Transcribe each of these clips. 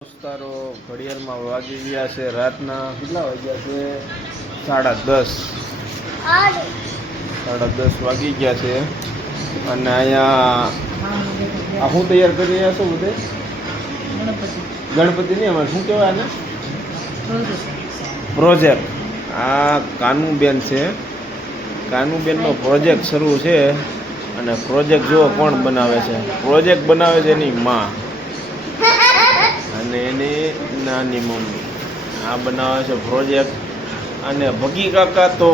દોસ્તારો ઘડિયાળમાં વાગી ગયા છે રાતના કેટલા વાગ્યા છે 10:30 વાગી ગયા છે અને અહીંયા આ હું તૈયાર કરી રહ્યા છો બધે ગણપતિ નહીં અમારે શું કહેવાય આને પ્રોજેક્ટ આ કાનુબેન છે કાનુબેનનો પ્રોજેક્ટ શરૂ છે અને પ્રોજેક્ટ જુઓ કોણ બનાવે છે પ્રોજેક્ટ બનાવે છે એની માં અને એની નાની મમ્મી આ બનાવે છે પ્રોજેક્ટ અને ભગી કાકા તો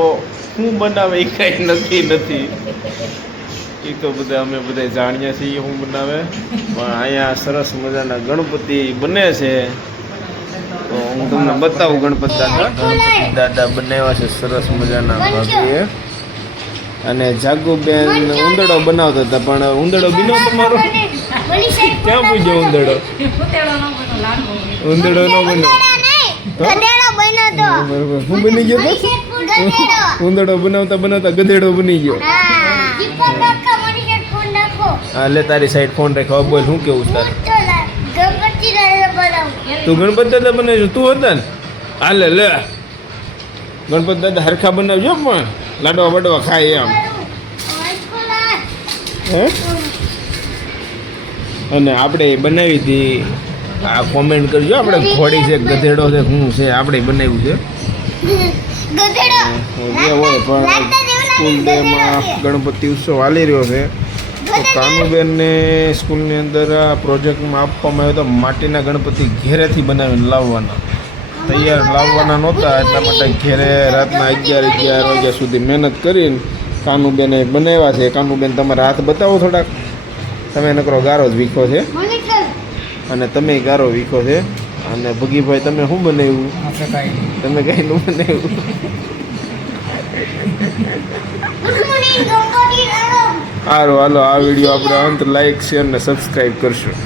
શું બનાવે એ કાંઈ નથી એ તો બધા અમે બધા જાણીએ છીએ શું બનાવે પણ અહીંયા સરસ મજાના ગણપતિ બને છે તો હું તમને બતાવું ગણપતિ દાદા બનાવ્યા છે સરસ મજાના ભાભીએ અને જાગુબેન ઉંદડો બનાવતા હતા પણ ઉંદડો બીનો તમારો ક્યાં પૂછ્યો ઉંદડો ઉંદડો નો બન્યો શું બની ગયો ઉંદડો બનાવતા ગધેડો બની ગયો હા લે તારી સાઈડ ફોન રાખો બોલ શું કેવું તારે તું ગણપતિ દાદા બનાવજો તું હતા ને હાલે લે ગણપતિ દાદા હરખા બનાવજો પણ લાડવા બડવા ખાય એમ હે અને આપણે બનાવી હતી આ કોમેન્ટ કરજો આપણે ઘોડી છે ગધેડો છે શું છે આપણે બનાવ્યું છે જે હોય પણ સ્કૂલ ડેમાં ગણપતિ ઉત્સવ ચાલી રહ્યો છે તો કાનુબેનને સ્કૂલની અંદર આ પ્રોજેક્ટમાં આપવામાં આવ્યો તો માટીના ગણપતિ ઘેરેથી બનાવીને લાવવાના તૈયાર લાવવાના નહોતા એટલા માટે ઘેરે રાતના 11 વાગ્યા સુધી મહેનત કરીને કાનુબેને બનાવ્યા છે કાનુબેન તમારા હાથ બતાવો થોડાક તમે નકરો ગારો જ વીખો છે અને તમે ગારો વીખો છે અને ભગીભાઈ તમે શું બનાવ્યું તમે કઈ નું બનાવ્યું સારું હાલો આ વિડીયો આપણે અંત લાઈક શેર ને સબસ્ક્રાઈબ કરશું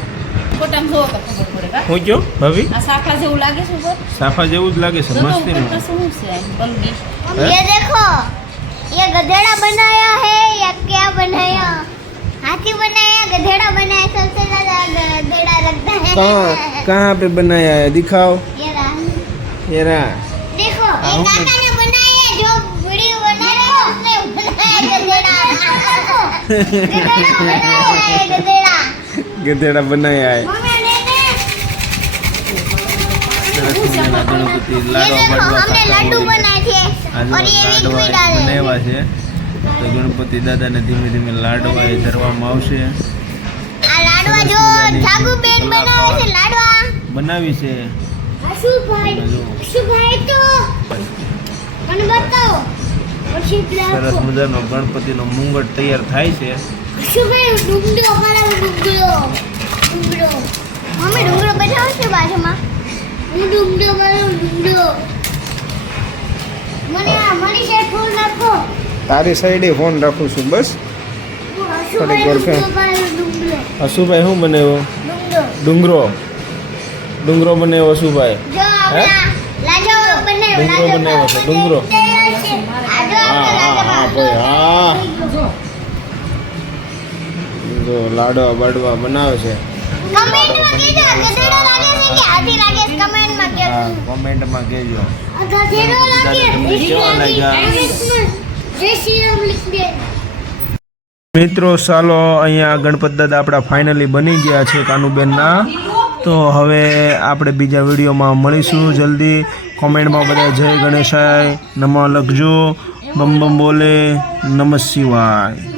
હું કયો ભાભી સાફા જેવું લાગે છે સાફા જેવું જ લાગે છે મસ્તી ये देखो ये गधेड़ा बनाया है या क्या बनाया हाथी बनाया गधेड़ा बनाया सबसे ज्यादा गधेड़ा लगता है कहाँ पे बनाया है दिखाओ ये रहा देखो ये काका ने बनाया है जो वीडियो बना रहे हैं उसने बनाया गधेड़ा गधेड़ा बनाया है गणपति लड्डू बनाए थे और ये બનાવ્યા છે તો ગણપતિ દાદાને ધીમે ધીમે લાડવા એ ધરવામાં આવશે આ લાડવા જો જાગુબેન બનાવે છે લાડવા બનાવી છે અશુભાઈ તો મને બતાવો સરસ મજાનો ગણપતિનો મુંગટ તૈયાર થાય છે અશુભાઈ ડુંગળો બનાવો ડુંગળો મમ્મી ડુંગળો બનાવો છે બાજુમાં હું ડુંગળો બનાવું ડુંગળો મને છે ફોન રાખો તારી સાઈડે ફોન રાખું છું બસ થોડી ગર્લફ્રેન્ડ અશુભાઈ શું બનાવ્યો ડુંગરો બનાવ્યો અશુભાઈ ડુંગરો બનાવ્યો છે ડુંગરો હા ભાઈ હા જો લાડવા બાડવા બનાવે છે કોમેન્ટમાં કહેજો મિત્રો ચાલો અહીંયા ગણપતિ દાદા આપણા ફાઇનલી બની ગયા છે કાનુબેનના તો હવે આપણે બીજા વિડીયોમાં મળીશું જલ્દી કોમેન્ટમાં બધા જય ગણેશાય નમઃ લખજો બમ બમ બોલે નમઃ શિવાય